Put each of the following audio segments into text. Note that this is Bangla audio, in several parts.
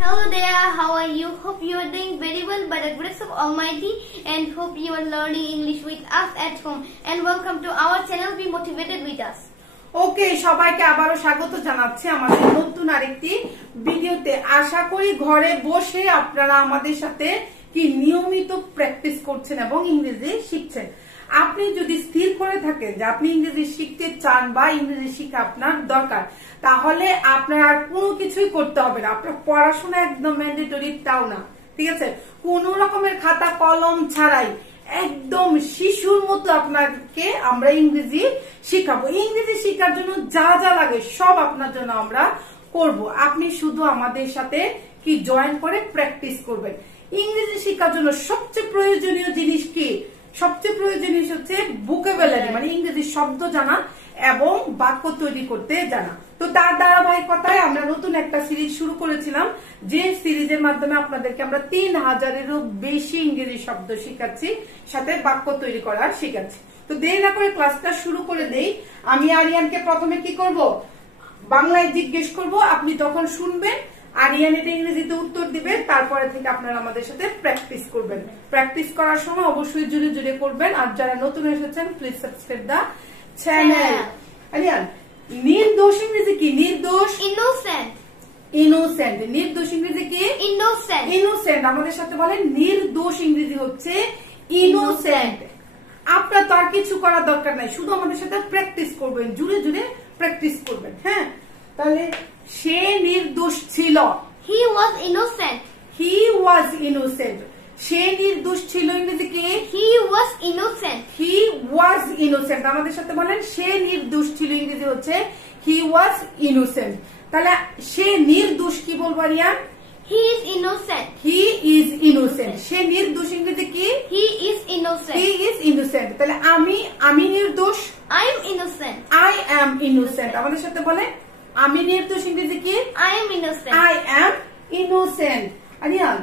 Hello there, how are you? Hope you are doing very well by the grace of Almighty and hope you are learning English with us at home. And welcome to our channel, Be Motivated with us. ওকে সবাইকে আবারো স্বাগত জানাচ্ছি আমাদের নতুন আরেকটি ভিডিওতে। আশা করি ঘরে বসে আপনারা আমাদের সাথে কি নিয়মিত প্র্যাকটিস করছেন এবং ইংরেজি শিখছেন। আপনি যদি স্থির করে থাকেন যে আপনি ইংরেজি শিখতে চান বা ইংরেজি শিখা আপনার দরকার, তাহলে আপনার আর কোনো কিছুই করতে হবে না। আপনার পড়াশোনা একদম ম্যান্ডেটরি তাও না, ঠিক আছে? কোন রকমের খাতা কলম ছাড়াই একদম শিশুর মতো আপনাকে আমরা ইংরেজি শিখাবো। ইংরেজি শেখার জন্য যা যা লাগে সব আপনার জন্য আমরা করব। আপনি শুধু আমাদের সাথে কি জয়েন করে প্র্যাকটিস করবেন। ইংরেজি শেখার জন্য সবচেয়ে প্রয়োজনীয় জিনিস কি? সবচেয়ে প্রয়োজনীয় হচ্ছে ভোকাবুলারি, মানে ইংরেজি শব্দ জানা এবং বাক্য তৈরি করতে জানা। তো তার ধারাবাহিকতায় আমরা নতুন একটা সিরিজ শুরু করেছিলাম, যে সিরিজের মাধ্যমে আপনাদেরকে আমরা 3000-এরও বেশি ইংরেজি শব্দ শিখাচ্ছি, সাথে বাক্য তৈরি করা শিখাচ্ছি। তো দেরি না করে ক্লাসটা শুরু করে দেই। আমি আরিয়ানকে প্রথমে কি করব, বাংলায় জিজ্ঞেস করব, আপনি তখন শুনবেন, আরিয়ান এটা ইংরেজিতে উত্তর দিবে, তারপরে থেকে আপনারা আমাদের সাথে প্র্যাকটিস করবেন। প্র্যাকটিস করার সময় অবশ্যই জুড়ে জুড়ে করবেন। আর যারা নতুন এসেছেন please subscribe the channel. Aryan, নির্দোষ ইংরেজি কি? নির্দোষ Innocent. ইনোসেন্ট। নির্দোষ ইংরেজি কি? Innocent. ইনোসেন্ট। আমাদের সাথে বলেন নির্দোষ ইংরেজি হচ্ছে ইনোসেন্ট। আপনার তো আর কিছু করার দরকার নাই, শুধু আমাদের সাথে প্র্যাকটিস করবেন, জুড়ে জুড়ে প্র্যাকটিস করবেন। হ্যাঁ, তাহলে সে নির্দোষ ছিল। He was innocent. He was innocent. সে নির্দোষ ছিল ইংরেজি কি? He was innocent. He was innocent. আমাদের সাথে বলেন সে নির্দোষ ছিল ইংরেজি হচ্ছে হি ওয়াজ ইনোসেন্ট। তাহলে সে নির্দোষ কি বলবো Aryan? He is innocent. He is innocent. সে নির্দোষ ইংরেজি কি? He is innocent. He is innocent. তাহলে আমি নির্দোষ। I am innocent. I am innocent. আমাদের সাথে বলে আমি নির্দোষ ইংরেজি কি? I am innocent. I am innocent. Aryan,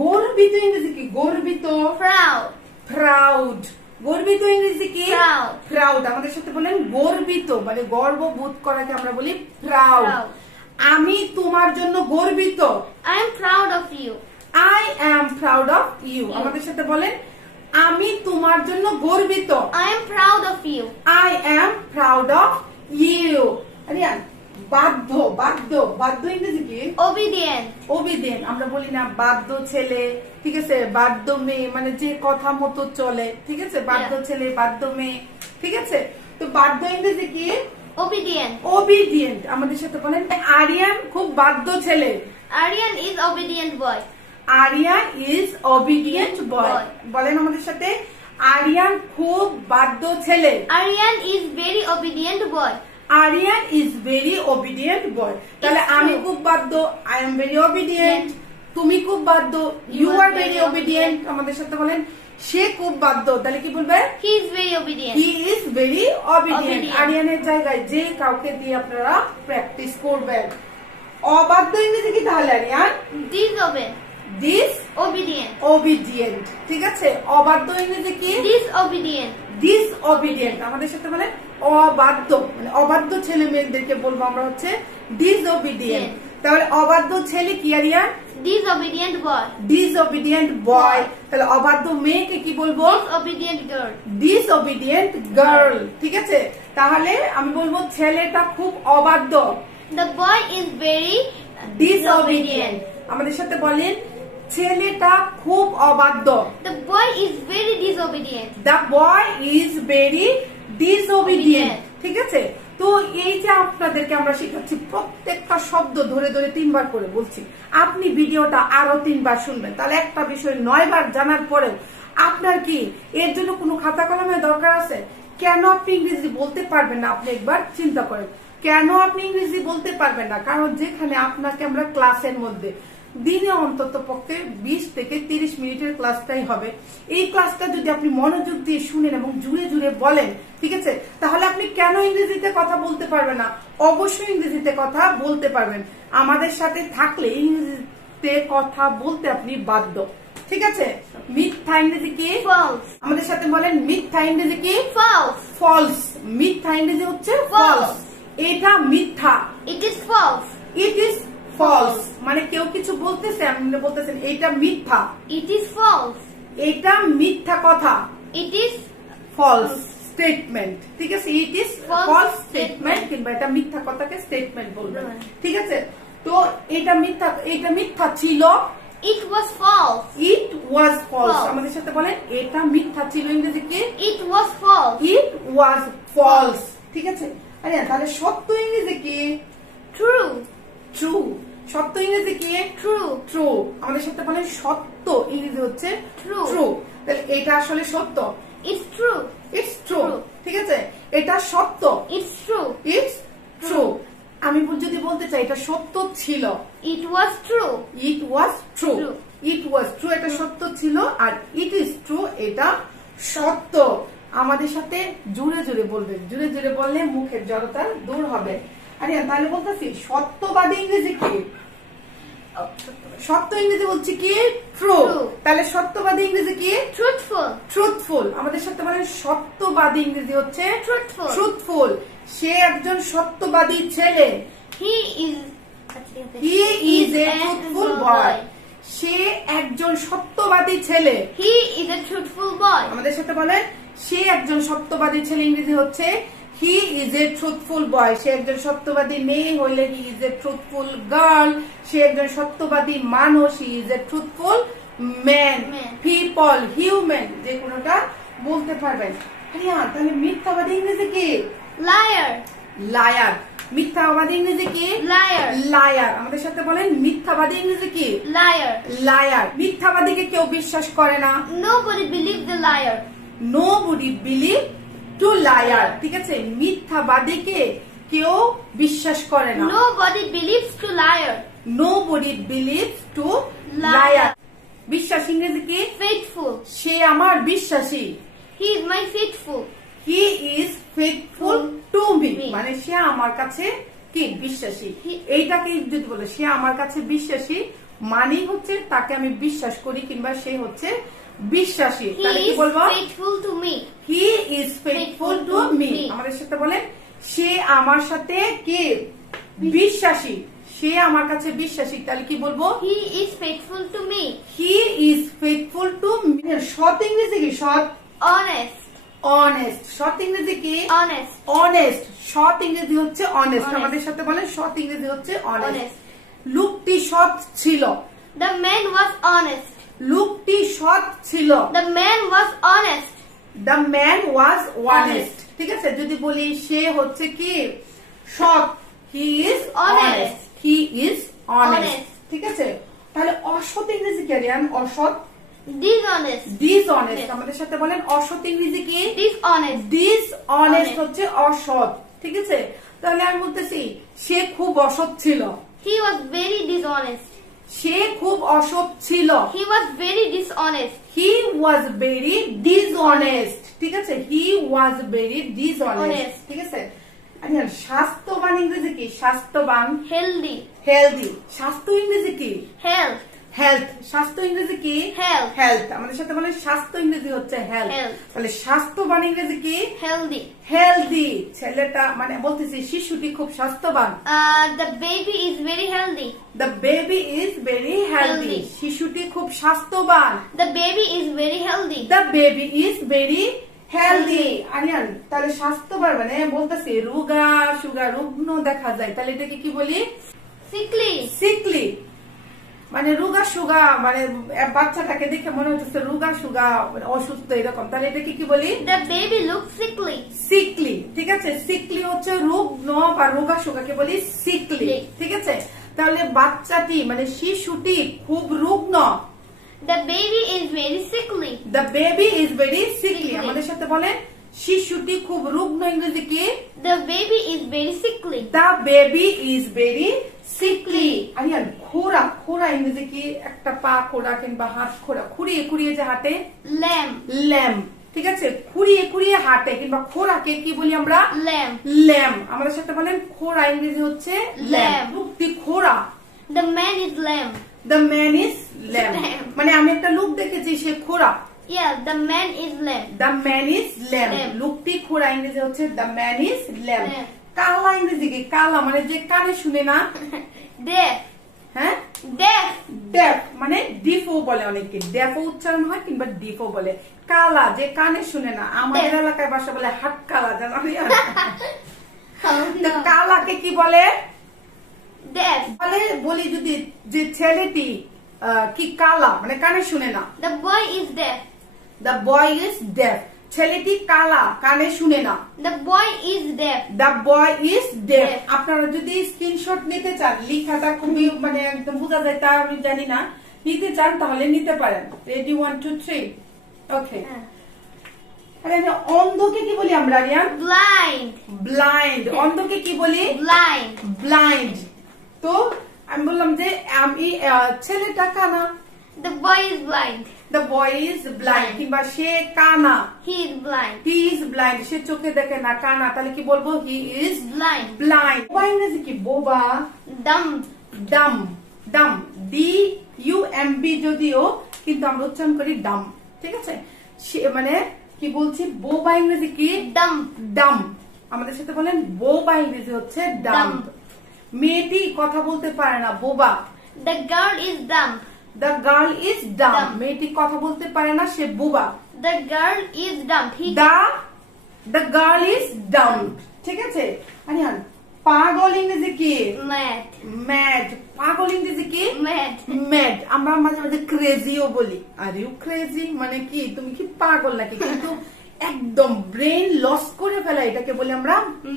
গর্বিত ইংরেজি কি? গর্বিত। Proud. প্রাউড। গর্বিত ইংরেজি কি? Proud. প্রাউড। আমাদের সাথে বলেন গর্বিত, মানে গর্ববোধ করাকে আমরা বলি প্রাউড। Proud. আমি তোমার জন্য গর্বিত। I am proud of you. I am proud of you. আমাদের সাথে বলেন আমি তোমার জন্য গর্বিত। I am proud of you. I am proud of you. Aryan, বাধ্য। বাধ্য ইংরেজি কি? Obedient. ওবিডিয়েন্ট। আমরা বলি না বাধ্য ছেলে, ঠিক আছে, বাধ্য মেয়ে, মানে যে কথা মতো চলে, ঠিক আছে, বাধ্য ছেলে বাধ্য মেয়ে, ঠিক আছে। তো বাধ্য ইংরেজি কি? Obedient. ওবিডিয়েন্ট। আমাদের সাথে বলেন আরিয়ান খুব বাধ্য ছেলে। Aryan is obedient boy. Aryan is obedient boy. বলেন আমাদের সাথে আরিয়ান খুব বাধ্য ছেলে। Aryan is very obedient boy. Aryan is very obedient boy. তাহলে আমি খুব বাধ্য, আই এম ভেরি ওবিডিয়েন্ট। তুমি খুব বাধ্য, ইউ আর ভেরি ওবিডিয়েন্ট। আমাদের সাথে বলেন সে খুব বাধ্য, তাহলে কি বলবে? He is very obedient. He is very obedient. Obedient. আরিয়ানের জায়গায় যে কাউকে দিয়ে আপনারা প্র্যাকটিস করবেন। অবাধ্য ইংরেজি কি তাহলে Aryan? Disobedient. Dis Obedient. Obedient, ঠিক আছে। অবাধ্য ইংরেজি কি? Disobedient. ডিসওবিডিয়েন্ট। আমাদের সাথে বলে অবাধ্য, মানে অবাধ্য ছেলে মেয়েদেরকে বলবো আমরা হচ্ছে ডিসওবিডিয়েন্ট। তাহলে অবাধ্য ছেলে কি আরিয়ান? Disobedient boy. ডিসওবিডিয়েন্ট বয়। তাহলে অবাধ্য মেয়েকে কি বলবো? Disobedient girl. ডিসওবিডিয়েন্ট গার্ল, ঠিক আছে। তাহলে আমি বলবো ছেলেটা খুব অবাধ্য। The boy is very ডিসওবিডিয়েন্ট। আমাদের সাথে বলেন ছেলেটা খুব অবাধ্য। The boy is very disobedient. The boy is very disobedient, ঠিক আছে। তো এই যে আপনাদেরকে আমরা শিখাচ্ছি প্রত্যেকটা শব্দ ধরে ধরে 3 বার করে বলছি। আপনি ভিডিওটা আরো 3 বার শুনবেন, তাহলে একটা বিষয় 9 বার জানার পরেও আপনার কি এর জন্য কোনো খাতা কলমের দরকার আছে? কেন আপনি ইংরেজি বলতে পারবেন না? আপনি একবার চিন্তা করেন, কেন আপনি ইংরেজি বলতে পারবেন না? কারণ যেখানে আপনাকে আমরা ক্লাসের মধ্যে দিনে অন্তত পক্ষে 20 থেকে 30 মিনিটের ক্লাসটাই হবে। এই ক্লাসটা যদি আপনি মনোযোগ দিয়ে শুনেন এবং জুড়ে জুড়ে বলেন, ঠিক আছে, তাহলে আপনি কেন ইংরেজিতে কথা বলতে পারবেন না? অবশ্যই ইংরেজিতে কথা বলতে পারবেন। আমাদের সাথে থাকলে ইংরেজিতে কথা বলতে আপনি বাধ্য, ঠিক আছে। মিথ্যা ইংরেজি কি? False. আমাদের সাথে বলেন মিথ্যা ইংরেজি কি? False. ফলস। মিথ্যা ইংরেজি হচ্ছে ফলস। এটা মিথ্যা। It is false. It is false মানে কেউ কিছু বলতেছে আপনি বলতেছেন এটা মিথ্যা, It is false. এটা মিথ্যা কথা, It is false statement, ঠিক আছে, it is False false statement. statement কিংবা এটা মিথ্যা কথাকে স্টেটমেন্ট বলবেন, Right. ঠিক আছে। তো এটা মিথ্যা ছিল, It was false. it was false, False. আমাদের সাথে বলেন এটা মিথ্যা ছিল, ইংরেজি কি? It was false. it was false, ঠিক আছে। আরে তাহলে সত্য ইংরেজি কি? True. true, সত্য ইংরেজি কি? True. true, আমাদের সাথে বলেন সত্য ইংরেজি হচ্ছে True. true, তাহলে এটা আসলে সত্য, It's true. it's true, True. ঠিক আছে, এটা সত্য, It's true. it's true। আমি যদি বলতে চাই এটা সত্য ছিল, It was true. it was true, True. it was true এটা সত্য ছিল, আর it is true এটা সত্য। আমাদের সাথে জুড়ে জুড়ে বলবেন, জুড়ে জুড়ে বললে মুখের জড়তা দূর হবে। আরে তাহলে বলতেছি সত্যবাদী ইংরেজি কি? সত্য ইংরেজি বলছি কি? ট্রু। True. তাহলে সত্যবাদী ইংরেজি কি? Truthful. ট্রুথফুল। আমাদের সাথে বলেন সত্যবাদী ইংরেজি হচ্ছে Truthful. ট্রুথফুল। সে একজন সত্যবাদী ছেলে, He is. He is a truthful boy. সে একজন সত্যবাদী ছেলে, He is a truthful boy. আমাদের সাথে বলেন সে একজন সত্যবাদী ছেলে ইংরেজি হচ্ছে হি ইজ এ ট্রুথফুল বয়। সে একজন সত্যবাদী মেয়ে হইলে he is a truthful girl. সে একজন সত্যবাদী মানুষ, he is a truthful man, Man. People, human, যে কোনোটা বলতে পারবেন। তাহলে মিথ্যাবাদী ইংরেজি কি? Liar. লায়ার। মিথ্যাবাদী ইংরেজি কি? Liar. লায়ার। আমাদের সাথে বলেন মিথ্যাবাদী ইংরেজি কি? Liar. লায়ার। মিথ্যাবাদীকে কেউ বিশ্বাস করে না, Nobody believes the liar. nobody believe to liar, ঠিক আছে, মিথ্যাবাদীকে কেউ বিশ্বাস করে না, Nobody believes to liar. nobody believes to Liar. liar। বিশ্বাস ইংরেজি কি? Faithful. সে আমার বিশ্বাসী, He is my faithful. he is faithful to me, Me. মানে সে আমার কাছে কি? বিশ্বাসী। He- এইটাকে যদি বলে সে আমার কাছে বিশ্বাসী, মানে হচ্ছে তাকে আমি বিশ্বাস করি কিংবা সে হচ্ছে বিশ্বাসী, He তাহলে কি is বলবো? faithful to me. He is faithful to me. আমাদের সাথে বলেন সে আমার সাথে কি? বিশ্বাসী, সে আমার কাছে বিশ্বাসী, তাহলে কি বলবো? He is faithful to me. He is faithful to me. সৎ ইংরেজি কি? সৎ, Honest. অনেস্ট। সৎ ইংরেজি কি? Honest. অনেস্ট। সৎ ইংরেজি হচ্ছে অনেস্ট। Honest. আমাদের সাথে বলেন সৎ ইংরেজি হচ্ছে অনেস্ট। Honest. লোকটি সৎ ছিল, The man was honest. লোকটি সৎ ছিল, The man was honest. The man was Honest. Honest, ঠিক আছে। যদি বলি সে হচ্ছে কি? সৎ, he is Honest. Honest, he is honest, Honest. ঠিক আছে। তাহলে অসৎ ইংরেজি কি? রিয়ান অসৎ, Dishonest. ডিসঅনেস্ট। Yes. আমাদের সাথে বলেন অসৎ ইংরেজি কি? Dishonest. Dishonest Honest. হচ্ছে অসৎ, ঠিক আছে। তাহলে আমি বলতেছি সে খুব অসৎ ছিল, He was very dishonest. সে খুব অসৎ ছিল, He was very dishonest. He was very dishonest, ঠিক আছে, হি ওয়াজ ভেরি ডিসঅনেস্ট, Honest. ঠিক আছে। আচ্ছা স্বাস্থ্যবান ইংরেজি কি? স্বাস্থ্যবান, Healthy. হেলদি। স্বাস্থ্য ইংরেজি কি? Health. হেলথ। স্বাস্থ্য ইংরেজি কি? Health. হেলথ। আমাদের সাথে বলেন স্বাস্থ্য ইংরেজি হচ্ছে হেলথ। Health. তাহলে স্বাস্থ্যবান ইংরেজি কি? Healthy. হেলদি। ছেলেটা মানে বলতেছি শিশুটি খুব স্বাস্থ্যবান, The baby is very healthy. The baby is very healthy. Healthy. শিশুটি খুব স্বাস্থ্যবান, The baby is very healthy. The baby is very healthy. Aryan তাহলে স্বাস্থ্যবান মানে বলতেছি রোগা সুগা রুগ্ন দেখা যায়, তাহলে এটাকে কি বলি? Sickly. সিকলি, মানে রোগা সুগা, মানে বাচ্চাটাকে দেখে মনে হচ্ছে রোগা সুগা অসুস্থ এরকম, তাহলে এটাকে কি বলি? The baby looks sickly. Sickly, ঠিক আছে। সিকলি হচ্ছে রুগ্ন বা রোগা সুগাকে বলি সিকলি, ঠিক আছে। তাহলে বাচ্চাটি মানে শিশুটি খুব রুগ্ন, The baby is very sickly. The baby is very sickly. Sickly. আমাদের সাথে বলেন শিশুটি খুব রুগ্ন ইংরেজি কি? The baby is very sickly. The baby is very sickly. Aryan খোরা, খোরা ইংরেজি কি? একটা পা খোরা কিংবা হাত খোরা, খুঁড়িয়ে খুঁড়িয়ে যে হাঁটে, Lamb. ল্যাম, ঠিক আছে। খুঁড়িয়ে খুঁড়িয়ে হাঁটে কিংবা খোরাকে কি বলি আমরা? Lamb. ল্যাম। আমাদের সাথে বলেন খোরা ইংরেজি হচ্ছে ল্যাম। Lamb. লোকটি খোরা, The man is lamb. The man is lamb, Lamb. মানে আমি একটা লোক দেখেছি সে খোরা, Yeah, the man is lamb. The man is lamb. Lamb. লোকটি খোরা ইংরেজি হচ্ছে the man is lamb. Lamb. কালা ইংরেজি কি? কালা মানে যে কানে শুনে না, Deaf. হ্যাঁ deaf, ডেফ মানে ডিফো বলে অনেকে, ডেফো উচ্চারণ হয় কিংবা ডিফো বলে। কালা যে কানে শুনে না, আমাদের এলাকায় ভাষা বলে হাট কালা, জানো? oh তো no, কালাকে কি বলে? deaf, বলে বলি যদি যে ছেলেটি কি কালা মানে কানে শুনে না, the boy is deaf, the boy is deaf, ছেলেটি কালা কানে শুনে না, the boy is deaf, the boy is deaf. আপনারা যদি স্ক্রিনশট নিতে চান, লিখাটা খুবই মানে একদম বোঝা যায় তা আমি জানি না, নিতে চান তাহলে নিতে পারেন। রেডি 1 2 3 ওকে। আরে অন্ধকে কি বলি আমরা রিয়ান? blind, blind. অন্ধকে কি বলি? blind, blind. তো আমি বললাম যে আমি ছেলেটা কানা, the boy is blind, the boy is blind, কিংবা সে কানা, he is blind, he is blind, সে চোখে দেখে না কানা, তাহলে কি বলবো? He is blind, blind. বোবা ইংরেজি কি? বোবা। dumb, ডাম, ডাম, DUMB যদিও কিন্তু আমরা উচ্চারণ করি ডাম, ঠিক আছে? মানে কি বলছি, বোবা ইংরেজি কি? dumb, ডাম। আমাদের সাথে বলেন বোবা ইংরেজি হচ্ছে ডাম। Dumb. মেয়েটি কথা বলতে পারে না, বোবা। the girl is dumb, the girl is Dam, Dumb. মেয়েটি কথা বলতে পারে না, সে বোবা। the girl is dumb, the girl is Dam, ঠিক আছে? আরিয়ান পাগল ইংরেজি কি? mad, mad. পাগল ইংরেজি কি? mad, mad. আমরা মাঝে মাঝে ক্রেজিও বলি, আর ইউ ক্রেজি মানে কি তুমি কি পাগল নাকি, কিন্তু একদম ব্রেন লস করে ফেলা এটাকে বলি আমরা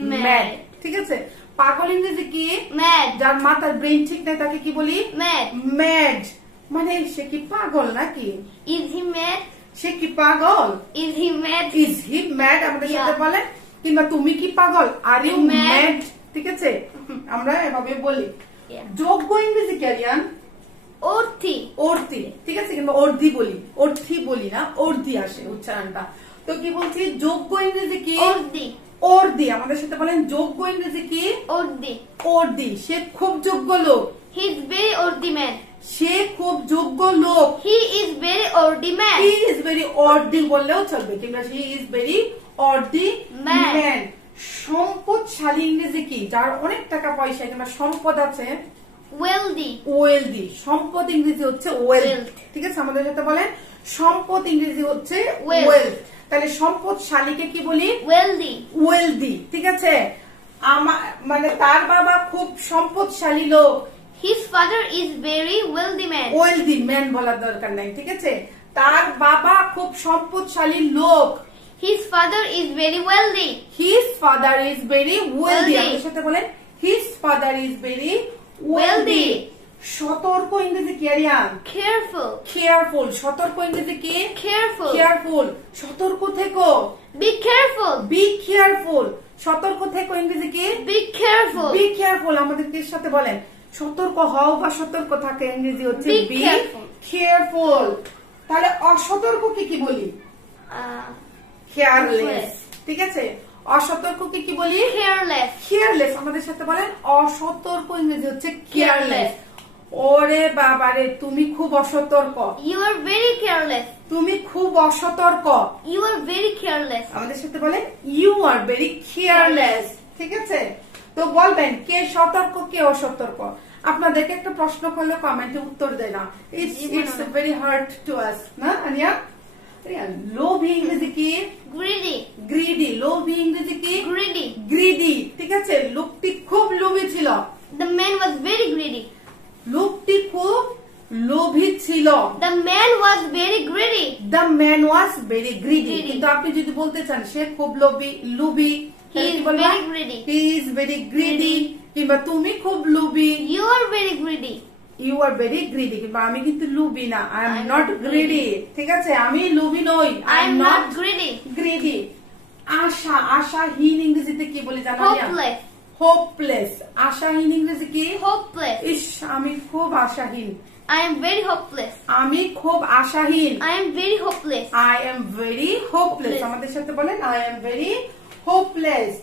Mad. ম্যাড, ঠিক আছে? পাগল ইংরেজি কি? mad, যার মাথার ব্রেন ঠিক নাই তাকে কি বলি? mad, mad. মানে সে কি পাগল নাকি? is he mad, সে কি পাগল? is he mad, is he mad আমাদের Yeah. সাথে বলে, কিংবা তুমি কি পাগল, are you I'm mad. Mad, ঠিক আছে? আমরা এভাবে বলি। yeah, যোগ্য ইংরেজি কি আরিয়ান? orthi, অর্থি, ঠিক আছে? কিন্তু অর্ধি বলি, অর্থি বলি না, অর্ধি আসে উচ্চারণটা। তো কি বলছি, যোগ্য ইংরেজি কি? ordi, অর্ধি। আমাদের সাথে বলেন যোগ্য ইংরেজি কি? ordi, অর্ধি। সে খুব যোগ্য লোক, he is very ordi man, সে খুব যোগ্য লোক। he is very ordi man, he is very অর্ধি বললেও চলবে, কিংবা হি ইজ ভেরি অর্ধি Man. ম্যান। সম্পদশালী ইংরেজি কি? যার অনেক টাকা পয়সা কিংবা সম্পদ আছে, wealthy, ওয়েলদি। সম্পদ ইংরেজি হচ্ছে ওয়েলথ, Wealth. ঠিক আছে? আমাদের সাথে বলেন সম্পদ ইংরেজি হচ্ছে Wealth. ওয়েলথ। তাহলে সম্পদশালীকে কি বলি? wealthy, ওয়েলদি, ঠিক আছে? মানে তার বাবা খুব সম্পদশালী লোক, his father is very wealthy man, wealthy man বলার দরকার নাই, ঠিক আছে? তার বাবা খুব সম্পদশালী লোক, his father is very wealthy, his father is very wealthy. Wealthy. আমাদের সাথে বলেন his father is very wealthy. Wealthy. সতর্ক ইংরেজি কি আরিয়ান? careful, careful. সতর্ক ইংরেজি কি? careful, careful. সতর্ক থেকো, be careful, বি কেয়ারফুল। সতর্ক থেকো ইংরেজি কি? be careful, be careful. আমাদেরকে সাথে বলেন সতর্ক হও বা সতর্ক থাকে ইংরেজি হচ্ছে Be বি careful. কেয়ারফুল। তাহলে অসতর্ক কি বলি? Careless, Careless. ঠিক আছে? অসতর্ককে কি বলি? careless, careless. আমাদের সাথে বলেন অসতর্ক ইংরেজি হচ্ছে কেয়ারলেস। Careless. ওরে বাবারে তুমি খুব অসতর্ক, you are very careless, তুমি খুব অসতর্ক। you are very careless, আমাদের সাথে বলেন ইউ আর ভেরি কেয়ারলেস, ঠিক আছে? তো বলবেন কে সতর্ক কে অসতর্ক। আপনাদেরকে একটা প্রশ্ন করলে কমেন্টে উত্তর দেয় না, it's very hard to us না আনিয়া? লোভী ইংরেজি কি? greedy, greedy. লোভী ইংরেজি কি? greedy, গ্রিডি, ঠিক আছে? লোকটি খুব লোভী ছিল, the man was very greedy, লোকটি খুব লোভী ছিল। the man was very greedy, the man was very greedy. Greedy. কিন্তু আপনি যদি বলতে চান সে খুব লোভী, He is very greedy. He is very greedy, কিংবা তুমি খুব লোভী, you are very greedy, you are very greedy, কিংবা আমি কিন্তু লোভী না, I am I'm not not greedy, ঠিক আছে? আমি লোভী নই, I am not greedy, greedy. আশা, আশাহীন ইংরেজিতে কি বলি জানো? hopeless, hopeless. আশাহীন ইংরেজি কি? hopeless, ইস আমি খুব আশাহীন, I am very hopeless, আমি খুব আশাহীন, I am very hopeless, I am very hopeless. Hopeless. আমাদের সাথে বলেন I am very hopeless.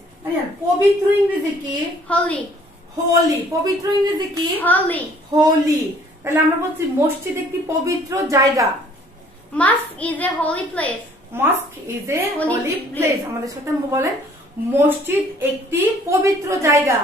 পবিত্র ইংরেজি কি? holy, হোলি। পবিত্র ইংরেজি কি? holy, হোলি। তাহলে আমরা বলছি মসজিদ একটি পবিত্র জায়গা, mosque is a holy place, mosque is a Holy holy place. Place. আমাদের সাথে বলেন মসজিদ একটি পবিত্র জায়গা,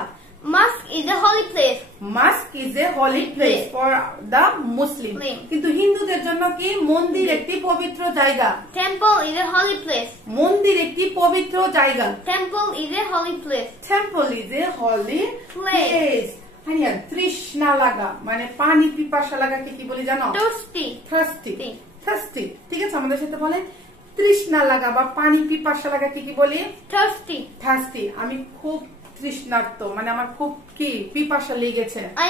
Mosque is a holy place. Mosque is a holy place for the Muslim. কিন্তু হিন্দুদের জন্য কি মন্দির একটি পবিত্র জায়গা। Temple is a holy place. মন্দির একটি পবিত্র জায়গা। Temple is a holy place. Temple is a holy place. Haniyeh তৃষ্ণা লাগা মানে পানি পিপাসা লাগাকে কি বলি জানো? Thirsty. Thirsty. ঠিক আছে, আমাদের সাথে বলে তৃষ্ণা লাগা বা পানি পিপাসা লাগাকে কি বলি? Thirsty. আমি খুব তৃষ্ণার্ত মানে আমার খুব কি পিপাসা লেগেছে। I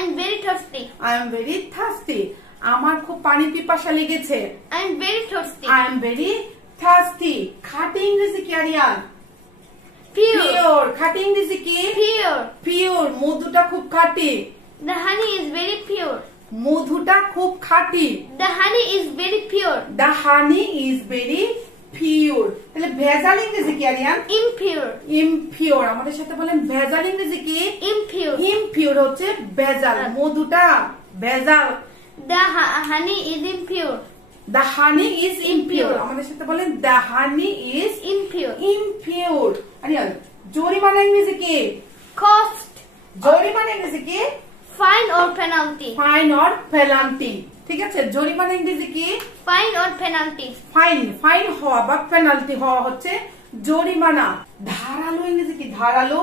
am very thirsty. আমার খুব পানি পিপাসা লেগেছে। I am very thirsty. খাঁটি ইংরেজি কি আরিয়ান? Pure. খাঁটি ইংরেজি কি? Pure. মধুটা খুব খাঁটি। The honey is very pure. মধুটা খুব খাঁটি। The honey is very pure. The honey is very pure. তাহলে ভেজাল ইংরেজি কি আরিয়ান? Impure. আমাদের সাথে বলেন ভেজাল ইংরেজি কি? Impure হচ্ছে ভেজাল, মধুটা ভেজাল। The honey is impure. The honey is impure. আমাদের সাথে বলেন the honey is impure. Aryan জরিমানা ইংরেজি কি? Cost. জরিমানা ইংরেজি কি? Fine or penalty. ঠিক আছে, জরিমানা ইংরেজি কি? Fine or penalty. ফাইন হওয়া বা পেনাল্টি হওয়া হচ্ছে জরিমানা। ধারালো ইংরেজি কি? ধারালো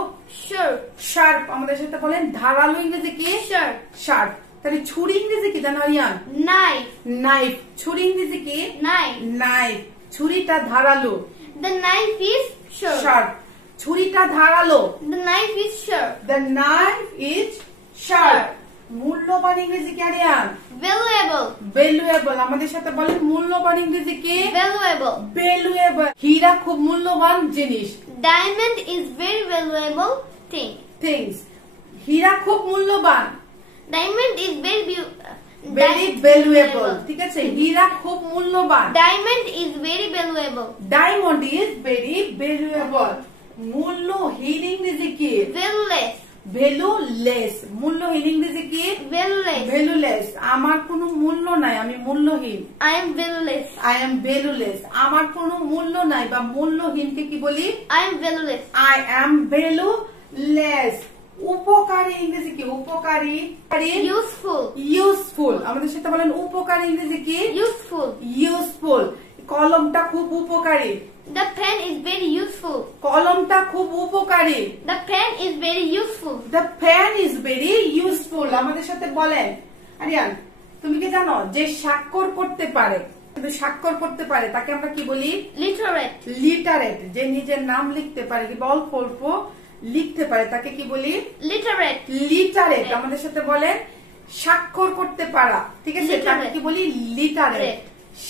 শার্প। আমাদের সাথে বলেন ধারালো ইংরেজি কি? শার্প। তাহলে ছুরি ইংরেজি কি জানো আরিয়ান? নাইফ। ছুরি ইংরেজি কি? নাইফ। ছুরিটা ধারালো। The knife is sharp. ছুরিটা ধারালো। The knife is sharp. The knife is sharp. মূল্যবান ইংরেজি কি আরিয়ান? Valuable. আমাদের সাথে বলেন মূল্যবান ইংরেজি কি? Valuable. হীরা খুব মূল্যবান জিনিস। Diamond is very valuable things. হীরা খুব মূল্যবান। Diamond is very valuable. ঠিক আছে, হীরা খুব মূল্যবান। Diamond is very valuable. Diamond is very valuable. মূল্যহীন ইংরেজি কি? Valueless. মূল্যহীন ইংরেজি কি? Valueless. আমার কোনো মূল্য নাই, আমি মূল্যহীন। I am valueless. আমার কোনো মূল্য নাই বা মূল্যহীনকে কি বলি? I am valueless. উপকারী ইংরেজি কি? উপকারী। Useful. আমাদের সাথে বলেন উপকারী ইংরেজি কি? Useful. কলমটা খুব উপকারী। The pen is very useful. কলমটা খুব উপকারী। The pen is very useful. The pen is very useful. আমাদের সাথে বলেন আরিয়ান তুমি কি জানো যে স্বাক্ষর করতে পারে, কিন্তু স্বাক্ষর করতে পারে তাকে আমরা কি বলি? লিটারেট। যে নিজের নাম লিখতে পারে কি অল্প অল্প লিখতে পারে তাকে কি বলি? লিটারেট। আমাদের সাথে বলেন স্বাক্ষর করতে পারা, ঠিক আছে, তাকে কি বলি? লিটারেট।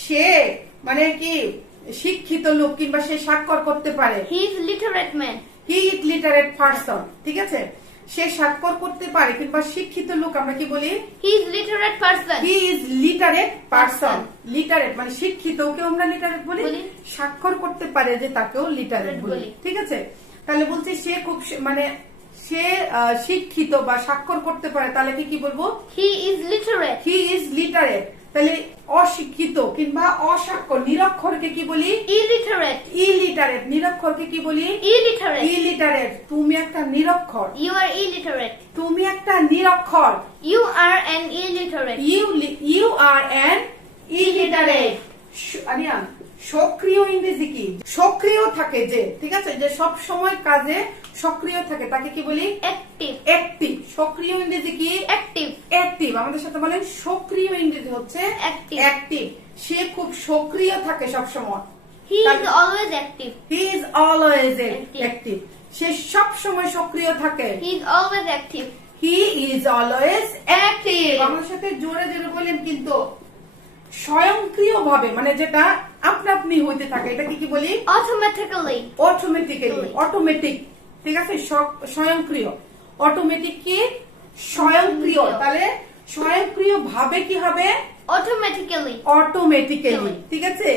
সে মানে কি শিক্ষিত লোক কিংবা সে স্বাক্ষর করতে পারে। He is literate man. He is literate person. ঠিক আছে, সে স্বাক্ষর করতে পারে কিংবা শিক্ষিত লোক আমরা কি বলি? He is literate person. He is literate person. Literate মানে শিক্ষিত, ওকে আমরা লিটারেট বলি। স্বাক্ষর করতে পারে যে তাকেও লিটারেট বলি। ঠিক আছে, তাহলে বলছি সে খুব মানে সে শিক্ষিত বা স্বাক্ষর করতে পারে, তাহলে কি বলবো? He is literate. তাহলে অশিক্ষিত কিংবা অস্বাক্ষর নিরক্ষরকে কি বলি? Illiterate. নিরক্ষরকে কি বলি? Illiterate. তুমি একটা নিরক্ষর। You are illiterate. তুমি একটা নিরক্ষর। You are an illiterate. You are an illiterate. Aryan সক্রিয় ইংরেজি কি? সক্রিয় থাকে যে, ঠিক আছে, যে সব সময় কাজে সক্রিয় থাকে তাকে কি বলি? অ্যাক্টিভ। সক্রিয় ইংরেজি কি? অ্যাক্টিভ। আমাদের সাথে বলেন সক্রিয় ইংরেজি হচ্ছে অ্যাক্টিভ। সে খুব সক্রিয় থাকে সব সময়। He is always active. সে সব সময় সক্রিয় থাকে। He is always active. আমাদের সাথে জোরে জোরে বলেন কিন্তু স্বয়ংক্রিয়ভাবে মানে যেটা আপনা আপনি হইতে থাকে এটাকে কি বলি? অটোমেটিক। ঠিক আছে, স্বয়ংক্রিয়। অটোমেটিক কি? স্বয়ংক্রিয়। তাহলে স্বয়ংক্রিয় ভাবে কি হবে? অটোমেটিক্যালি। ঠিক আছে,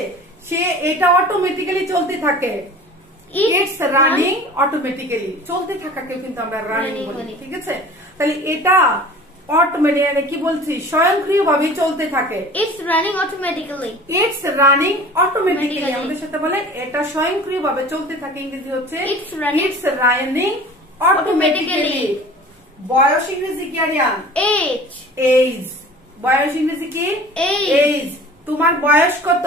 সে এটা অটোমেটিক্যালি চলতে থাকে। It's running automatically. চলতে থাকাকেও কিন্তু আমরা রানিং বলি। ঠিক আছে, তাহলে এটা অটোমেটিক কি বলছি? স্বয়ংক্রিয়ভাবে চলতে থাকে। It's running automatically. আমাদের সাথে বলেন এটা স্বয়ংক্রিয়ভাবে চলতে থাকে ইংরেজি হচ্ছে It's running automatically. বয়স ইংরেজি কি আরিয়ান? Age. এজ। বয়স ইংরেজি কি? Age. এজ। তোমার বয়স কত?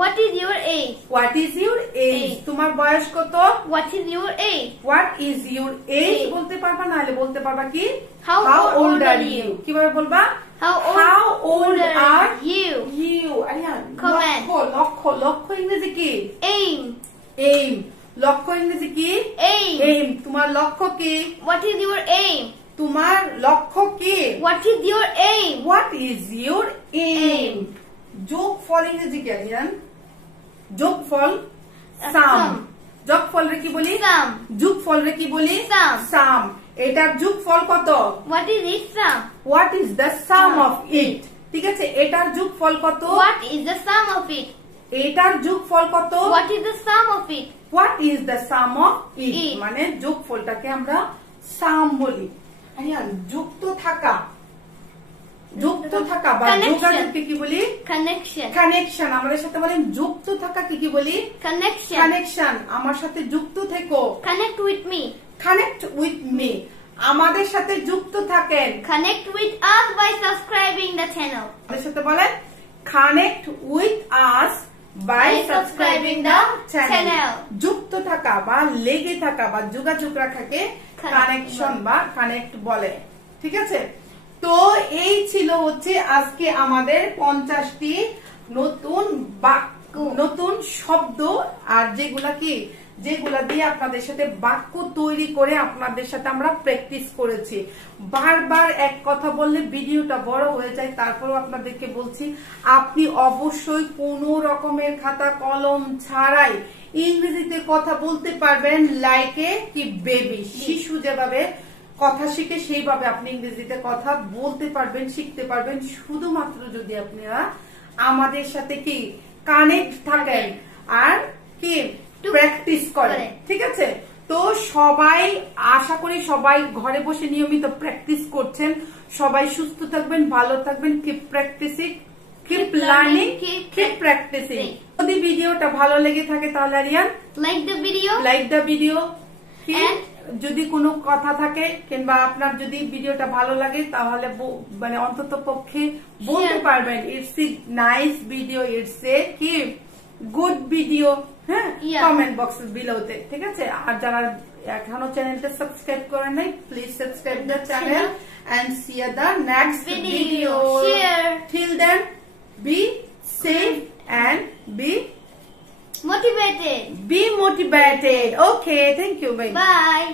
What is your age? What is your age? তোমার বয়স কত? What is your age? What is your age Age. বলতে পারবা, না হলে বলতে পারবা কি? How old are you? কিভাবে বলবা? How old are you? you? Aryan, Comment. লক্ষ্য। লক্ষ্য ইংরেজি কি? Aim. এইম। লক্ষ্য ইংরেজি কি? Aim. এইম। তোমার লক্ষ্য কি? What is your aim? তোমার লক্ষ্য কি? What is your aim? What is your aim? Aim. যোগফল ইংরেজি কি আরিয়ান? যোগফল সাম। Sum. যোগফল রে কি বলি? Sum. যোগফল রে কি বলি? Sum. সাম। এটার যোগফল কত? What is its sum? What is the some Sum. Of it? ঠিক আছে, এটার যোগফল কত? What is the sum of it? এটার যোগফল কত? What is the sum of it? What is the some of it? It. মানে যোগফলটাকে আমরা সাম বলি। আরিয়ান, যুক্ত থাকা। যুক্ত থাকা বা Connection. যোগাযোগকে কি বলি? Connection. কানেকশন। আমাদের সাথে বলেন যুক্ত থাকা কি বলি? Connection. কানেকশন। আমার সাথে যুক্ত থেকো। Connect with me. Connect with me. আমাদের সাথে যুক্ত থাকেন। Connect with us by subscribing the channel. আমাদের সাথে বলেন connect with us by By subscribing subscribing the the channel. channel. যুক্ত থাকা বা লেগে থাকা বা যোগাযোগ রাখাকে Connect কানেকশন বলে। বা কানেক্ট বলে। ঠিক আছে, তো এই ছিল হচ্ছে আজকে আমাদের 50টি নতুন বাক্য, নতুন শব্দ, আর যেগুলা দিয়ে আপনাদের সাথে বাক্য তৈরি করে আপনাদের সাথে আমরা প্র্যাকটিস করেছি। বারবার এক কথা বললে ভিডিওটা বড় হয়ে যায়, তারপরেও আপনাদেরকে বলছি আপনি অবশ্যই কোনো রকমের খাতা কলম ছাড়াই ইংরেজিতে কথা বলতে পারবেন। লাইকে কি বেবি, শিশু যেভাবে কথা শিখে সেইভাবে আপনি ইংরেজিতে কথা বলতে পারবেন, শিখতে পারবেন, শুধুমাত্র যদি আপনারা আমাদের সাথে কি কানেক্ট থাকেন আর কি প্র্যাকটিস করেন। ঠিক আছে, তো সবাই আশা করি সবাই ঘরে বসে নিয়মিত প্র্যাকটিস করছেন। সবাই সুস্থ থাকবেন, ভালো থাকবেন। Keep practising, keep learning, keep practising. যদি ভিডিওটা ভালো লেগে থাকে তাহলে Aryan Like the video. Like the video. And যদি কোনো কথা থাকে কিংবা আপনার যদি ভিডিওটা ভালো লাগে তাহলে মানে অন্তত পক্ষে বলতে পারবেন it's a nice video, it's a কি গুড ভিডিও। হ্যাঁ, Yeah. কমেন্ট বক্স বিলোতে। ঠিক আছে, আর যারা এখনো চ্যানেলটা সাবস্ক্রাইব করেন নাই, please subscribe the channel and see you the next video. Share. Till then, be safe and be Motivated. motivated. Okay, thank you. Bye. Bye.